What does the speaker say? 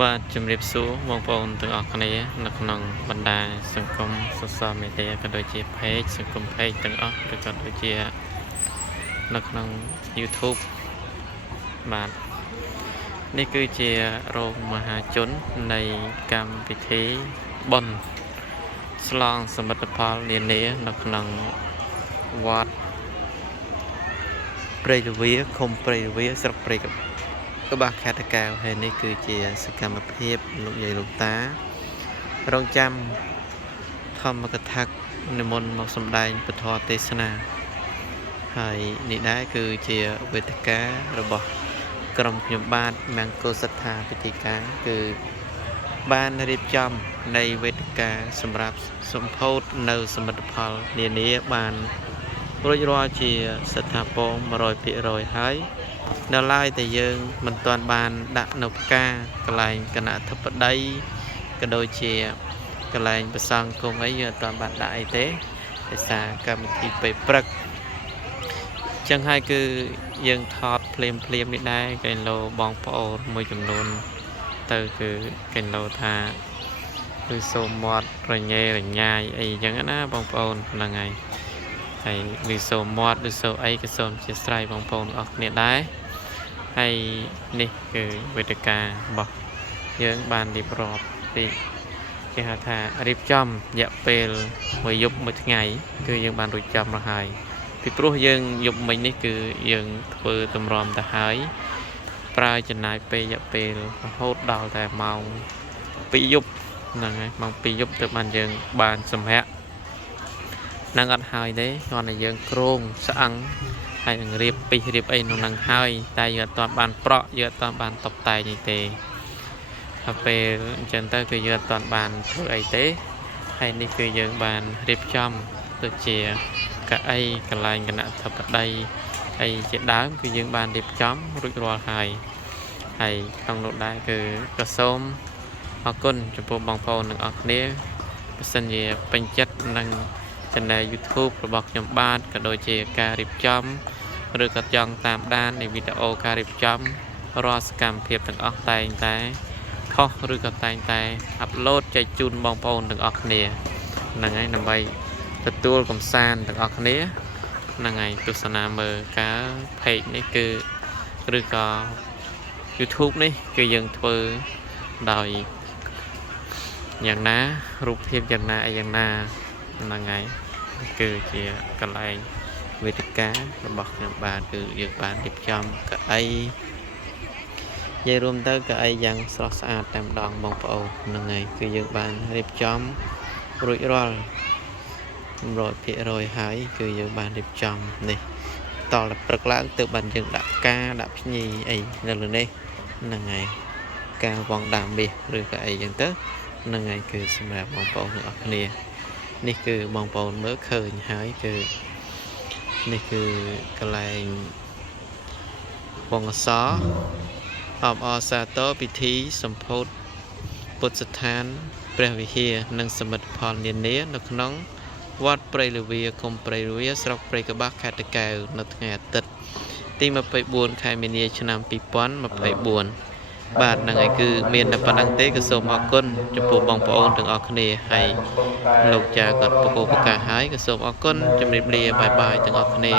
បាទជំរាបសួរបងប្អូនទាំងអស់គ្នានៅក្នុងបណ្ដាញសង្គម social media ក៏ដូចជា page សង្គម page ទាំងអស់ឬក៏ដូចជានៅក្នុង YouTube បាទនេះគឺជារោងមហាជននៃកម្មវិធីបុណ្យឆ្លងសមិទ្ធផលនានានៅក្នុងវត្តព្រៃរវាឃុំព្រៃរវាស្រុកព្រៃកបាស់ខេត្តតាកែវហើយនេះគឺជាសកម្មភាពលោកយាយលោកតារងចាំធម្មកថានិមន្តមកសម្ដែងពធទេសនាហើយនេះដែរគឺជាវេទិការបស់ក្រុមខ្ញុំបាទមង្គលសទ្ធាពិធីការគឺបានរៀបចំនៃវេទិកាសម្រាប់សម្ពោធនៅសមិទ្ធផលនានាបានរួចរាល់ជាស្ថាពរ 100% ហើយនៅឡើយតែយើងមិនទាន់បានដាក់នៅផ្កាកន្លែងគណៈធិបតីក៏ដូចជាកន្លែងប្រសង់គង់អីយើងអត់ទាន់បានដាក់អីទេដោយសារកម្មវិធីពេលព្រឹកចឹងហើយគឺយើងថតភ្លាមនេះដែរកែឡូបងប្អូនមួយចំនួនទៅគឺកែឡូថាគឺសូមមាត់រញ៉េរញ៉ាយអីចឹងណាបងប្អូនហ្នឹងហើយហើយឬសូមមាត់ឬសូមអីក៏សូមអធិស្ឋានបងប្អូនអរគ្នាដែរហើយនេះគឺវេទិការបស់យើងបានរៀបរាប់ពីគេហៅថារៀបចំរយៈពេលមួយយប់មួយថ្ងៃគឺយើងបានរួចចំមកហើយពីព្រោះយើងយប់មិញនេះគឺយើងធ្វើតម្រាំទៅហើយប្រើចំណាយពេលរយៈពេលរហូតដល់តែម៉ោង2យប់ហ្នឹងហើយម៉ោង2យប់ទៅបានយើងបានសម្ភារនឹងអត់ហើយទេគ្រាន់តែយើងក្រងស្អឹងហើយនឹងរៀបពីរៀបអីនៅនឹងហើយតែយើងអត់ទាន់បានប្រក់យើងអត់ទាន់បានតុបតែងអីទេហើយពេលអញ្ចឹងទៅគឺយើងអត់ទាន់បានធ្វើអីទេហើយនេះគឺយើងបានរៀបចំដូចជាកៅអីកន្លែងគណៈធិបតីអីជាដើមគឺយើងបានរៀបចំរួចរាល់ហើយក្នុងនោះដែរគឺក៏សូមអរគុណចំពោះបងប្អូនទាំងអស់គ្នាបើសិនជាពេញចិត្តនឹងChannel YouTube របស់ខ្ញុំបាទក៏ដូចជាការរៀបចំឬក៏ចង់តាមដាននៃវីដេអូការរៀបចំរាល់សកម្មភាពទាំងអស់តែងតែខុសឬក៏តែងតែអាប់ឡូតចែកជូនបងប្អូនទាំងអស់គ្នាហ្នឹងហើយដើម្បីទទួលកំសាន្តទាំងអស់គ្នាហ្នឹងហើយទស្សនាមើលការ page នេះគឺឬក៏ YouTube នេះគឺយើងធ្វើដោយយ៉ាងណារូបភាពយ៉ាងណាអីយ៉ាងណាហ្នឹងហើយគឺជាកន្លែងវេទិការបស់ខ្ញុំបាទគឺយើងបានរៀបចំកៅអីនិយាយរួមទៅកៅអីយ៉ាងស្រស់ស្អាតតែម្ដងបងប្អូនហ្នឹងហើយគឺយើងបានរៀបចំរួចរាល់ 100% ហើយគឺយើងបានរៀបចំនេះតតែព្រឹកឡើងទៅបានយើងដាក់ផ្កាដាក់ភ្ញីអីនៅលើនេះហ្នឹងហើយការវងដាក់មាសឬក៏អីចឹងទៅហ្នឹងហើយគឺសម្រាប់បងប្អូនទាំងអស់គ្នានេះគឺបងប្អូនមើលឃើញហើយគឺនេះគឺកន្លែងវងអសអបអរសាទរពិធីសម្ពោធពុទ្ធស្ថានព្រះវិហារនិងសមិទ្ធផលនានានៅក្នុងវត្តព្រៃរវាឃុំព្រៃរវាស្រុកព្រៃកបាស់ខេត្តតាកែវនៅថ្ងៃអាទិត្យទី24ខែមីនាឆ្នាំ2024បាទហ្នឹងហើយគឺមានតែប៉ុណ្្នឹងទេក៏សូមអរគុណចំពោះបងប្អូនទាំងអស់គ្នាហើយលោកចាក៏ប្រកបប្រកាសហើយក៏សូមអរគុណជម្រាបលាបាយទាំងអស់គ្នា